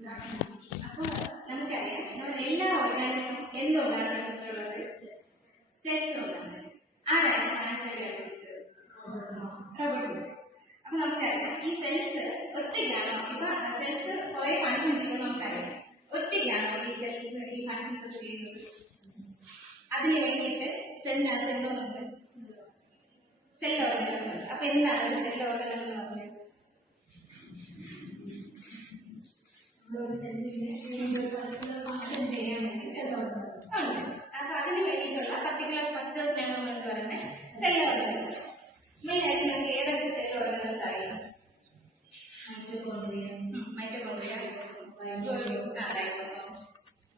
അപ്പോൾ നമുക്കറിയാം നമ്മുടെ എല്ലാ ഓർഗാനിസം എന്തുകൊണ്ടാണ് ഉള്ളത്? സെൽസ് കൊണ്ടാണ്. ആരാണ് ആൻസർ കണ്ടുപിടിച്ചത്? റോബർട്ട്. അപ്പൊ നമുക്കറിയാം ഈ സെൽസ് ഒറ്റയ്ക്കാണോ? ഇപ്പൊ സെൽസ് കുറെ ഫങ്ഷൻ ചെയ്യുന്നത് നമുക്കറിയാം. ഒറ്റയ്ക്കാണോ ഈ സെൽസ് ഈ ഫങ്ഷൻസ് ഒക്കെ ചെയ്യുന്നത്? അതിന് വേണ്ടിയിട്ട് സെല്ലിനകത്ത് എന്തോന്നുണ്ട്? സെൽ ഓർഗനൽസ് ഉണ്ട്. അപ്പൊ എന്താണ് ഒരു സെൽ ഓർഗനൽ എന്ന് പറഞ്ഞത്? ഫങ്ഷൻ ചെയ്യാൻ വേണ്ടി ഉണ്ട്. അപ്പൊ അതിന് വേണ്ടിയിട്ടുള്ള പർട്ടിക്കുലർ സ്ട്രക്ചേഴ്സിനാണ് നമ്മൾ എന്ത് പറയുന്നത്? Cell organelles. മെയിൻ ആയിട്ട് നിങ്ങൾക്ക് ഏതൊക്കെ സെൽ ഓർഗനൽസ് അറിയാം? മൈറ്റോകോൺഡ്രിയ,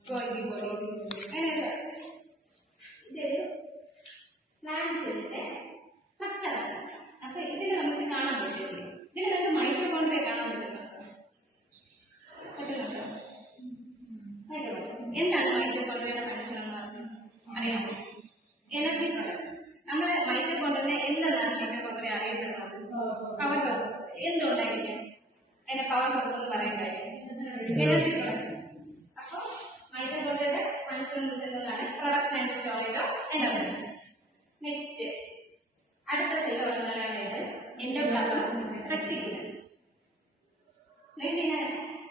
ഗോൾഗി ബോഡീസ്, അങ്ങനെയൊക്കെ. ഇതൊരു പ്ലാന്റ് സെല്ലിന്റെ സ്ട്രക്ചറാണ്. അപ്പൊ ഇതിന് നമുക്ക് കാണാൻ പറ്റില്ലേ? ഇതിന് നമുക്ക് മൈറ്റോകോൺഡ്രിയ കാണാൻ പറ്റുന്നുണ്ടോ? എന്താണ് മൈറ്റോകോൺഡ്രിയയുടെ ഫങ്ഷൻ എന്ന് പറഞ്ഞു അറിയാമോ? Energy production. നമ്മുടെ മൈറ്റോകോൺഡ്രിയനെ എന്താണ് മൈറ്റോകോൺഡ്രിയ അറിയപ്പെടുന്നത്? Power source. എന്തുകൊണ്ടായിരിക്കും അതിന്റെ പവർ സോഴ്സ് എന്ന് പറയാൻ കാര്യം? Energy production. അപ്പൊ മൈറ്റോകോൺഡ്രിയയുടെ ഫങ്ഷൻ എന്താണ്? Production and storage of energy. Next അടുത്ത സെൽ ഓർഗനലായത് എൻഡോപ്ലാസം റെക്ടിക്കുലം.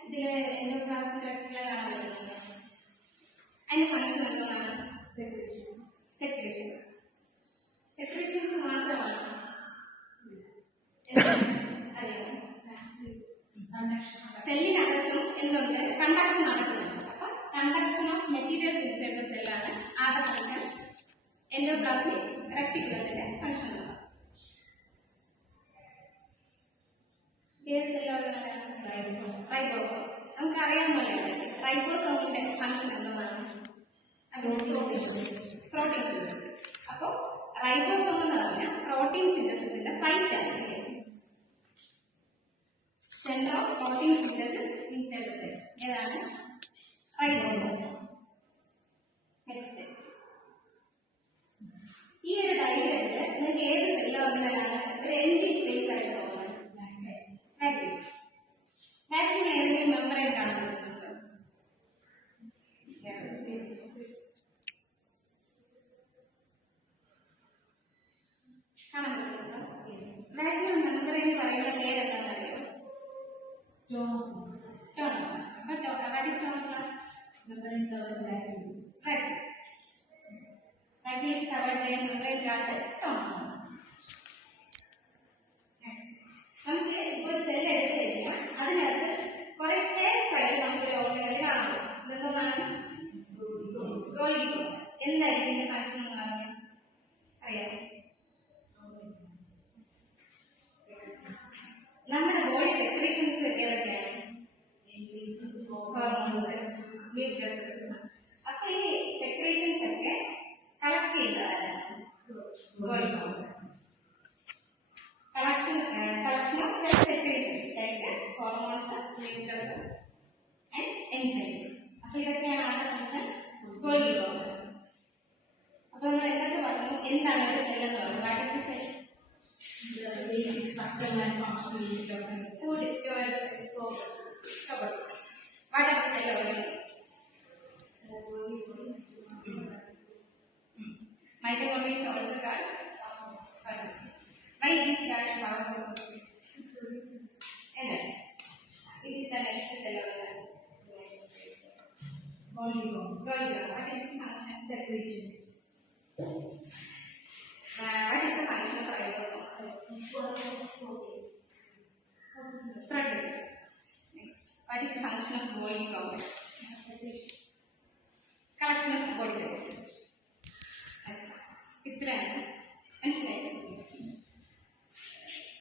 ഇതില് എൻഡോപ്ലാസം റെക്ടിക്കുലം കാണാൻ പറ്റുന്നത് അതിന്റെ ഫങ്ഷൻ എന്താണ്? സെക്രീഷൻ. സെക്രീഷൻസ് മാത്രമാണ് അറിയാം. സെല്ലിനകത്തും എന്തുണ്ട്? കണ്ടക്ഷൻ നടക്കുന്നുണ്ട്. അപ്പൊ conduction of materials inside the സെല്ലാണ് ആദ്യ ഫങ്ഷൻ. എൻഡോപ്ലാസ്മിക് റെക്ടിക്കുലത്തിന്റെ ഫങ്ഷൻ. ഏത് സെൽ ഓർഗനലാണ്? റൈബോസോം. നമുക്കറിയാവുന്നതാണ് റൈബോസോമിന്റെ ഫങ്ഷൻ എന്താണ്? Protein synthesis. അപ്പോ റൈബോസോം എന്ന് പറഞ്ഞാൽ പ്രോട്ടീൻ സിന്തസിസിന്റെ സൈറ്റ് ആണ്. Centre of protein synthesis inside the cell ഏതാണ്? റൈബോസോം. നെക്സ്റ്റ് ഈ ഒരു ഡയഗ്രമില് നിങ്ങൾക്ക് ഏത് സെൽ ഓർഗനലാണ് ഒരു എംപ്റ്റി സ്പേസ് ആയിട്ട് തോന്നുന്നത്? വാക്യൂം. വാക്യൂമിൽ ഏതെങ്കിലും മെമ്പറൈൻ കാണാൻ പറ്റുന്നുണ്ടോ? കാണാൻ പറ്റുന്നുണ്ടോ? വാക്യൂം മെമ്പറൈൻ പറയുന്ന പേര് എന്താണെന്നറിയോ? ടോണോപ്ലാസ്റ്റ്. അപ്പൊ what is tonoplast? Membrane covered vacuum. Right. Vacuum is covered by a membrane called tonoplast. നമുക്ക് ഇപ്പോൾ ഒരു സെൽ എടുത്തു കഴിഞ്ഞാൽ അതിനകത്ത് കുറെ സ്റ്റെപ്സ് ആയിട്ട് നമുക്കൊരു ഓർഗനൽ കാണാൻ പറ്റും. ഇതെന്താണ്? Golgi bodies. എന്തായിരിക്കും ഇതിന്റെ ഫങ്ഷൻ എന്ന് പറഞ്ഞാൽ അറിയാം? നമ്മുടെ ബോഡി സെക്രീഷൻസ് ഏതൊക്കെയാണ്? Hormones, mucus. അപ്പൊ ഈ സെക്രീഷൻസ് ഒക്കെ കളക്ട് ചെയ്യുന്നതാണ് Golgi bodies. collection of cell secretions like hormones, mucus and enzymes. അപ്പോൾ ഇതൊക്കെയാണ് ആദ്യ ഫംഗ്ഷൻ ഗോൾഗി ബോഡീസ്. അപ്പോൾ നമ്മൾ എന്തൊക്കെ പറഞ്ഞു? എന്താണ് ഒരു സെൽ എന്ന് പറയുന്നത്? What is A cell? The basic structure and functional unit of an organism. Who discovered the cell? Robert. What are the cell organelles? Mitochondria is also called organelles. Why it is called power process? It is the next cell organelle. Golgi bone. What is its function? Secretion. What is the function of ribosome? Protein. Next. What is the function of Golgi complex? Collection of body secretions. That's it.